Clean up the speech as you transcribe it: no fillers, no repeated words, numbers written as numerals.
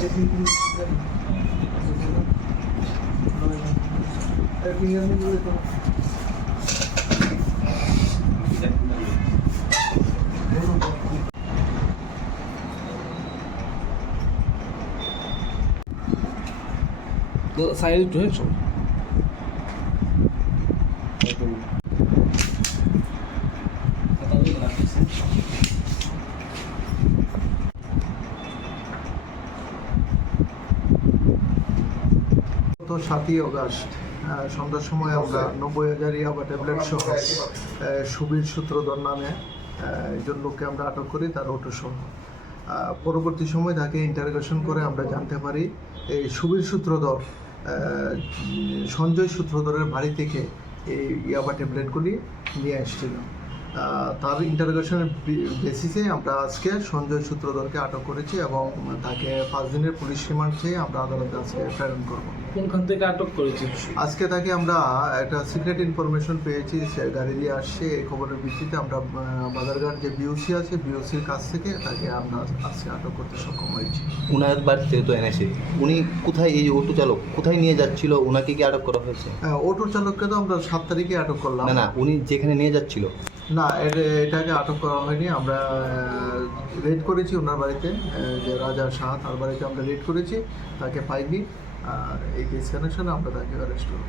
Side একটু হয়ে তো 7ই অগাস্ট সন্ধ্যার সময় আমরা 90,000 ইয়াবা ট্যাবলেট সহ সুবীর সূত্রধর নামে একজন লোককে আমরা আটক করি, তার অটো সহ। পরবর্তী সময় তাকে ইন্টারোগেশন করে আমরা জানতে পারি এই সুবীর সূত্রধর সঞ্জয় সূত্রধরের বাড়ি থেকে এই ইয়াবা ট্যাবলেটগুলি নিয়ে এসেছিল। তার ইন্টারোগেশনের বেসিসে আমরা আজকে সঞ্জয় সূত্রধরকে আটক করেছি এবং তাকে 5 দিনের পুলিশ রিমান্ড চেয়ে আমরা আদালতে আজকে প্রেরণ করব। কোনখান থেকে আটক করেছি? আজকে তাকে আমরা একটা সিক্রেট ইনফরমেশন পেয়েছি, সে গাড়ি দিয়ে আসছে। এই খবরের ভিত্তিতে আমরা বাজারঘাট যে বিওসি আছে, বিওসির কাছ থেকে তাকে আমরা আজকে আটক করতে সক্ষম হয়েছি। উনার বাড়িতে তো এনেছে, উনি কোথায়, এই অটো চালক কোথায় নিয়ে যাচ্ছিল, ওনাকে কি আটক করা হয়েছে? অটো চালককে তো আমরা 7 তারিখে আটক করলাম। না, উনি যেখানে নিয়ে যাচ্ছিল না, এটাকে আটক করা হয়নি। আমরা রেড করেছি ওনার বাড়িতে, যে রাজা শাহ, তার বাড়িতে আমরা রেড করেছি, তাকে পাইনি। আর এই কেস কানেকশনে আমরা তাকে অ্যারেস্ট করব।